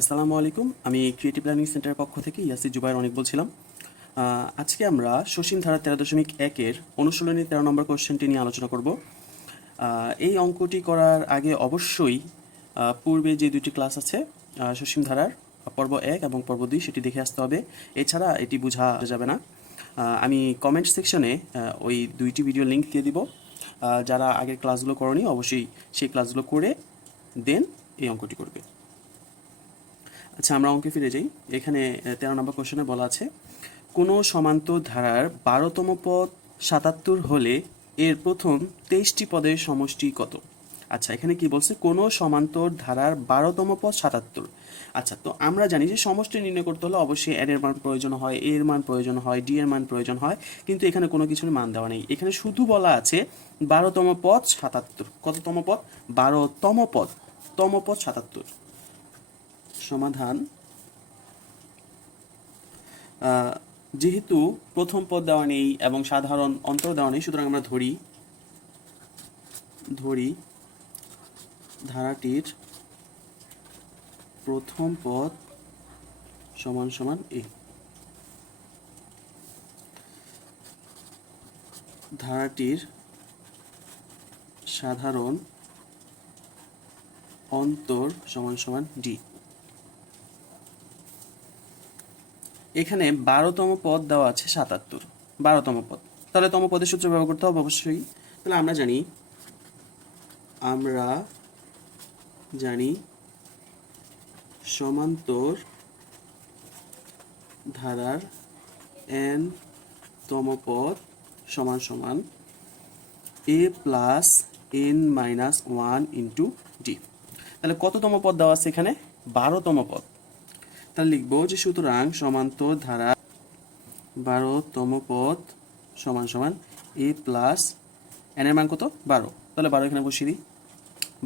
আসসালামু আলাইকুম। আমি ক্রিয়েটিভ লার্নিং সেন্টারের পক্ষ থেকে ইয়াসির জুবায়ের অনেক বলছিলাম। আজকে আমরা সসীম ধারা 13.1-এর অনুশীলনী 13 নম্বর কোশ্চেনটি নিয়ে আলোচনা করব। এই অঙ্কটি করার আগে অবশ্যই পূর্বে যে দুটি ক্লাস আছে সসীম ধারার পর্ব 1 এবং পর্ব 2 সেটি দেখে আসতে হবে। এছাড়া এটি বোঝা যাবে না। আমি কমেন্ট সেকশনে ওই দুইটি ভিডিও লিংক দিয়ে দিব। যারা আগের ক্লাসগুলো করনি অবশ্যই সেই ক্লাসগুলো করে দেন এই অঙ্কটি করবে। আচ্ছা, আমরা অঙ্কে ফিরে যাই। এখানে 13 নম্বর কোশ্চেনে বলা আছে কোনো সমান্তর ধারার 12তম পদ 77 হলে এর প্রথম 23টি পদের সমষ্টি কত? আচ্ছা, এখানে কি বলছে? কোনো সমান্তর ধারার 12তম পদ 77। আচ্ছা, তো আমরা জানি যে সমষ্টি নির্ণয় করতে হলে অবশ্যই এর মান প্রয়োজন হয়, এর মান প্রয়োজন হয়, ডি এর মান প্রয়োজন হয়, কিন্তু এখানে কোনো কিছুর মান দেওয়া নেই। এখানে শুধু বলা আছে 12তম পদ 77। কততম পদ? 12তম পদ। তম পদ 77। সমাধান। যেহেতু প্রথম পদ দেওয়া নেই এবং সাধারণ অন্তর দেওয়া নেই, সুতরাং আমরা ধরি ধারাটির প্রথম পদ সমান সমান এ। ধারাটির সাধারণ অন্তর সমান সমান ডি। এখানে 12তম পদ দেওয়া আছে 77। 12তম পদ, তাহলে তম পদের সূত্র ব্যবহার করতে হবে অবশ্যই। তাহলে আমরা জানি সমান্তর ধারার n তম পদ সমান সমান a plus n minus 1 into D. তাহলে কততম পদ দেওয়া আছে এখানে? 12তম পদ। তাহলে লিখবো যে সুতরাং সমান্তর ধারা 12তম পদ সমান সমান a প্লাস n এর মান কত? 12। তাহলে 12 এখানে বসিয়ে দিই।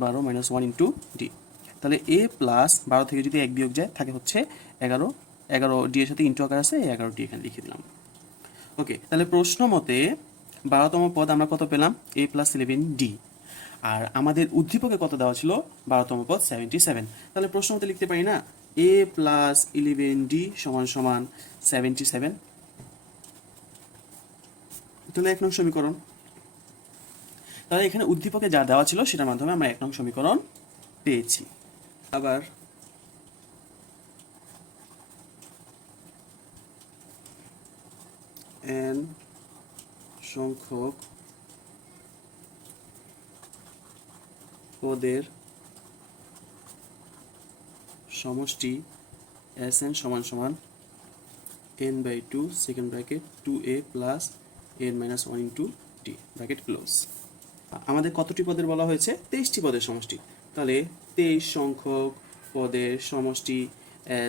12 মাইনাস 1 ইন্টু ডি। তাহলে a প্লাস 12 থেকে যদি 1 বিয়োগ যায় থাকে হচ্ছে 11। 11 ডি এর সাথে ইন্টু আকার আছে, 11 ডি এখানে লিখে দিলাম। ওকে, তাহলে প্রশ্ন মতে 12তম পদ আমরা কত পেলাম? a plus 11 D. আর আমাদের উদ্দীপকে কত দেওয়া ছিল? 12তম পদ 77। তাহলে প্রশ্ন মতে লিখতে পারি না a প্লাস 11 ডি সমান সমান 77। তাহলে 1 নং সমীকরণ। তাহলে এখানে উদ্দীপকে যা দেওয়া ছিল সেটার মাধ্যমে আমরা 1 নং সমীকরণ পেয়েছি। আবার n সংখ্যক পদের সমষ্টি Sn সমান সমান n by 2 second bracket 2a plus n minus 1 into D bracket close. আমাদের কতটি পদের বলা হয়েছে? 23টি পদের সমষ্টি। তাহলে 23 সংখ্যক পদের সমষ্টি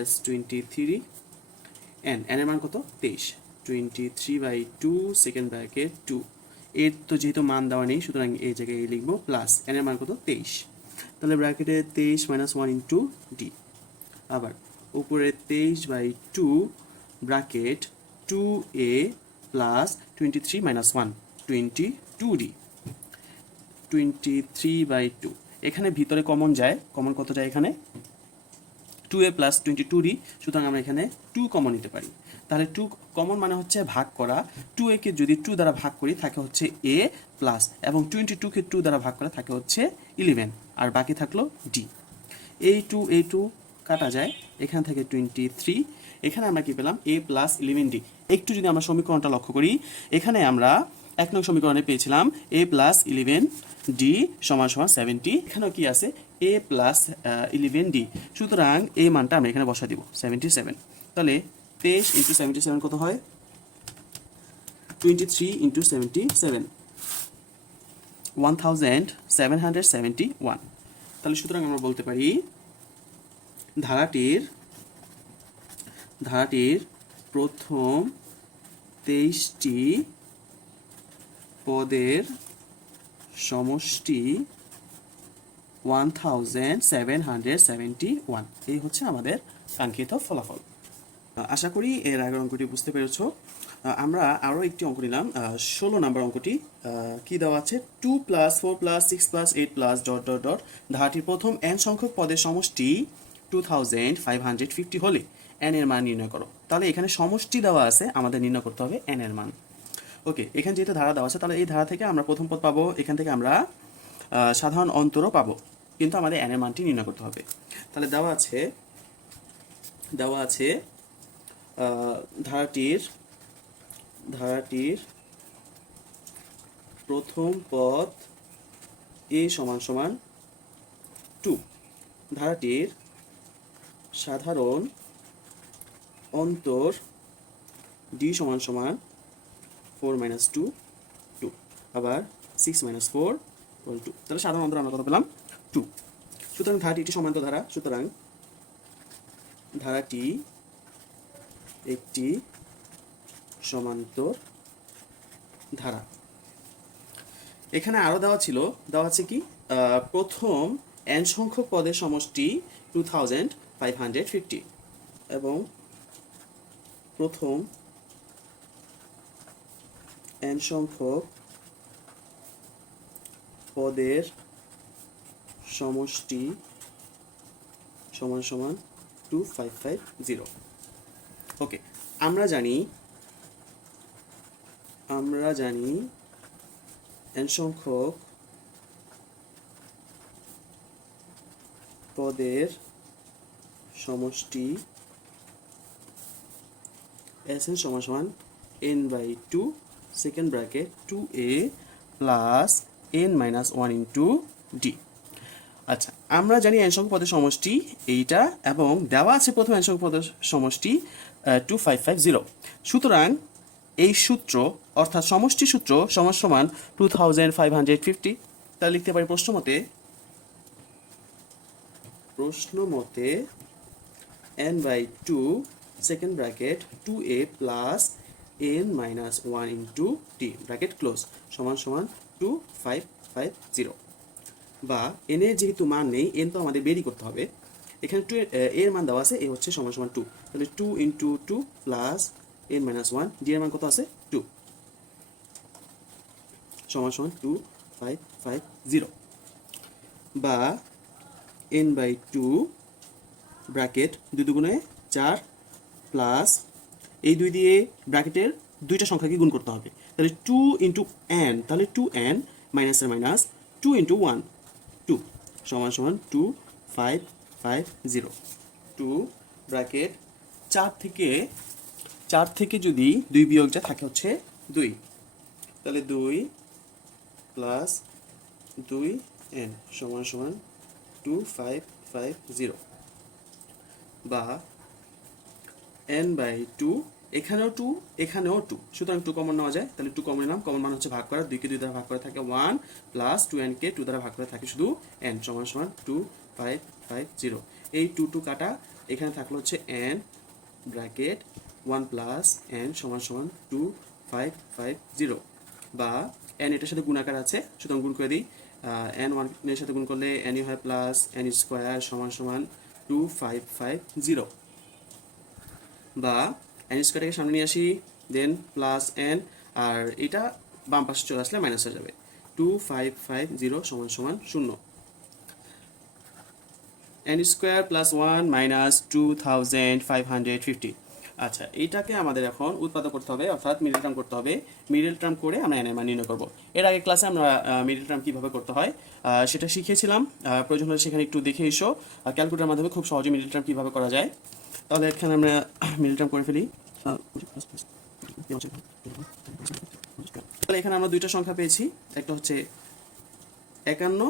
S23 n এর মান কত? 23। 23 বাই 2 সেকেন্ড ব্র্যাকেট 2। এর তো যেহেতু মান দেওয়া নেই সুতরাং এই জায়গায় লিখবো প্লাস n এর মান কত? 23। তাহলে ব্র্যাকেটে 23 মাইনাস 1 ইন্টু ডি। আবার উপরে 23 by 2 bracket 2a plus 23 minus 1 22d। 23 by 2 এখানে ভিতরে কমন যায়। কমন কত যায় এখানে? 2a plus 22d। সুতরাং আমরা এখানে 2 কমন নিতে পারি। তাহলে 2 কমন মানে হচ্ছে ভাগ করা। 2a কে যদি 2 দ্বারা ভাগ করি থাকে হচ্ছে a প্লাস, এবং 22 কে 2 দ্বারা ভাগ করে থাকে হচ্ছে 11, আর বাকি থাকলো d। এই 2 কাটা যায়, এখান থেকে 23। এখানে আমরা কি পেলাম? a plus 11d। একটু যদি আমরা সমীকরণটা লক্ষ্য করি, এখানে আমরা 1 নং সমীকরণে পেয়েছিলাম a প্লাস 11d সমান সমান 70। এখানেও কি আছে? a plus 11d। সুতরাং এই মানটা আমরা এখানে বসা দিব 77। তাহলে 23 ইন্টু 77 কত হয়? 23 ইন্টু 77 1771। তাহলে সুতরাং আমরা বলতে পারি ধারাটির প্রথম 23টি পদের সমষ্টি 1771। এই হচ্ছে আমাদের কাঙ্ক্ষিত ফলাফল। আশা করি এর আগের অঙ্কটি বুঝতে পেরেছ। আমরা আরও একটি অঙ্ক নিলাম, 16 নম্বর অঙ্কটি। কি দেওয়া আছে? 2 plus 4 plus 6 plus 8 plus dot dot dot ধারাটির প্রথম n সংখ্যক পদের সমষ্টি 2550 হলে n এর মান নির্ণয় করো। তাহলে এখানে সমষ্টি দেওয়া আছে, আমাদের নির্ণয় করতে হবে n এর মান। ওকে, এখানে যেহেতু ধারা দেওয়া আছে, তাহলে এই ধারা থেকে আমরা প্রথম পদ পাবো, এখান থেকে আমরা সাধারণ অন্তরও পাবো, কিন্তু আমাদের n এর মানটি নির্ণয় করতে হবে। তাহলে দেওয়া আছে ধারাটির প্রথম পদ a সমান সমান 2, ধারাটির সাধারণ অন্তর d সমান সমান 4 - 2 2, আবার 6 - 4 = 2। তাহলে সাধারণ অন্তর আমরা কত পেলাম? 2। সুতরাং ধারাটি একটি সমান্তর ধারা, সুতরাং ধারাটি একটি সমান্তর ধারা। এখানে আরো দেওয়া আছে কি, প্রথম n সংখ্যক পদের সমষ্টি 2550 এবং প্রথম n সংখ্যক পদের সমষ্টি সমান সমান 2550। ওকে, আমরা জানি n সংখ্যক পদের সমষ্টি Sn সমান সমান n/2 second bracket 2a plus n-1 into d। আচ্ছা, আমরা জানি n সংখ্যক পদের সমষ্টি এইটা, এবং দেওয়া আছে প্রথম n সংখ্যক পদের সমষ্টি 2550। সুতরাং এই সূত্র অর্থাৎ সমষ্টি সূত্র সমান সমান 2550। তাহলে লিখতে পারি প্রশ্ন মতে n/2 second bracket 2a plus n-1 into d bracket close সমান সমান 2550। বা n এর যেহেতু মান নেই, n তো আমাদের বেরই করতে হবে, এখানে 2 এর মান দেওয়া আছে, a হচ্ছে সমান সমান 2, তাহলে 2 ইন্টু 2 প্লাস n-1, d এর মান কত আছে? 2 সমান সমান 2550। বা n/2 ব্র্যাকেট 2 দুগুণে 4 প্লাস এই 2 দিয়ে ব্র্যাকেটের দুইটা সংখ্যাকে গুণ করতে হবে, তাহলে 2 ইন্টু n, তাহলে 2n মাইনাসের মাইনাস 2 ইন্টু 1 2 সমান সমান 2550। 2 ব্র্যাকেট 4 থেকে যদি 2 বিয়োগ যায় থাকে হচ্ছে 2, তাহলে 2 প্লাস 2n সমান সমান 2550। বা n/2 এখানেও 2 এখানেও 2, সুতরাং 2 কমন নেওয়া যায়, তাহলে 2 কমন নিলাম, কমন মান হচ্ছে ভাগ করা, 2 কে 2 দ্বারা ভাগ করে থাকে 1 প্লাস 2n কে 2 দ্বারা ভাগ করে থাকে শুধু n সমান সমান 2550। এই 2 কাটা, এখানে থাকলো হচ্ছে n ব্র্যাকেট 1 প্লাস n সমান সমান 2550। বা n এটার সাথে গুণাকার আছে, সুতরাং গুণ করে দিই, n 1 এর সাথে গুণ করলে n হয় প্লাস n স্কয়ার সমান সমান 2550। বা n স্কয়ারটাকে সামনে নিয়ে আসি, দেন প্লাস n, আর এটা বাম পাশে চলে আসলে মাইনাস হয়ে যাবে, 2550 সমান সমান 0। n square plus 1 minus 2550। আচ্ছা, এইটাকে আমাদের এখন উৎপাদক করতে হবে, অর্থাৎ মিডল টার্ম করতে হবে। মিডল টার্ম করে আমরা n এর মান নির্ণয় করব। এর আগে ক্লাসে আমরা মিডল টার্ম কিভাবে করতে হয় সেটা শিখিয়েছিলাম, প্রয়োজন হলে সেখানে একটু দেখে এসো। ক্যালকুলেটরের মাধ্যমে খুব সহজে মিডল টার্ম কিভাবে করা যায়। তাহলে এখানে আমরা মিডল টার্ম করে ফেলি। তাহলে এখানে আমরা দুইটা সংখ্যা পেয়েছি, একটা হচ্ছে 51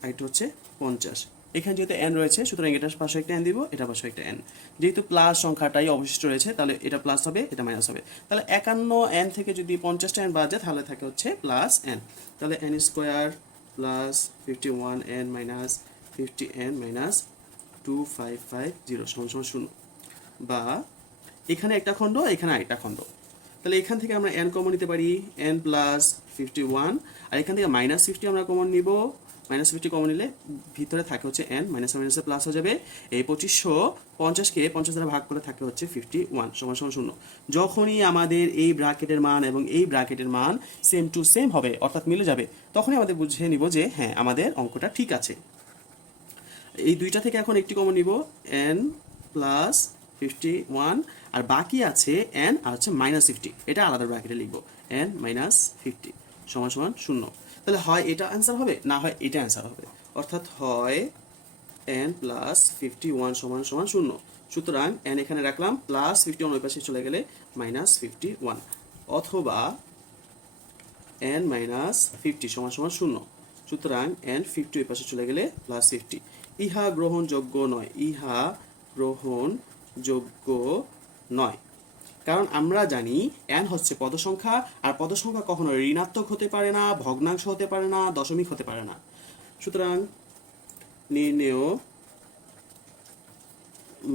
আর একটা হচ্ছে 50। এখানে যেহেতু n রয়েছে, সুতরাং এটার পাশে একটা n দিব, এটার পাশে একটা n। যেহেতু প্লাস সংখ্যাটাই অবশিষ্ট রয়েছে, তাহলে এটা প্লাস হবে, এটা মাইনাস হবে। তাহলে 51n থেকে যদি 50টা n বাদ যায়, তাহলে থাকে হচ্ছে প্লাস n। তাহলে n square plus 51n minus 50n minus 2550 সমান সমান 0। বা এখানে একটা খণ্ড, এখানে আরেকটা খণ্ড, তাহলে এখান থেকে আমরা n কমন নিতে পারি, n প্লাস 51, আর এখান থেকে মাইনাস 50 আমরা কমন নিব, মাইনাস 50 কমন নিলে ভিতরে থাকে হচ্ছে n, মাইনাস মাইনাসে প্লাস হয়ে যাবে। এই 2550কে 50 দ্বারা ভাগ করে থাকে হচ্ছে 51 সমান সমান 0। যখনই আমাদের এই ব্র্যাকেটের মান এবং এই ব্র্যাকেটের মান সেম টু সেম হবে, অর্থাৎ মিলে যাবে, তখনই আমাদের বুঝে নিব যে হ্যাঁ, আমাদের অঙ্কটা ঠিক আছে। এই দুইটা থেকে এখন একটি কমন নিব, n প্লাস 51, আর বাকি আছে n আর হচ্ছে -50, এটা আলাদা ব্র্যাকেটে লিখবো, n মাইনাস 50 সমান সমান 0। তাহলে হয় এটা অ্যান্সার হবে, না হয় এটা অ্যান্সার হবে, অর্থাৎ হয় n প্লাস 51 সমান সমান 0। সুতরাং n এখানে রাখলাম, প্লাস 51 ওই পাশে চলে গেলে -51, অথবা n মাইনাস 50 সমান সমান 0। সুতরাং n 50 ওই পাশে চলে গেলে +50। ইহা গ্রহণযোগ্য নয়, ইহা গ্রহণযোগ্য নয়, কারণ আমরা জানি n হচ্ছে পদসংখ্যা, আর পদসংখ্যা কখনো ঋণাত্মক হতে পারে না, ভগ্নাংশ হতে পারে না, দশমিক হতে পারে না। সুতরাং নির্ণেয়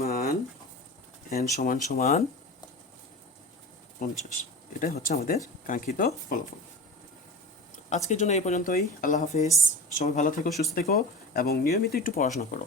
মান n সমান সমান 50, এটাই হচ্ছে আমাদের কাঙ্ক্ষিত ফলাফল। আজকের জন্য এই পর্যন্তই। আল্লাহ হাফেজ। সবাই ভালো থেকো, সুস্থ থেকো এবং নিয়মিত একটু পড়াশোনা করো।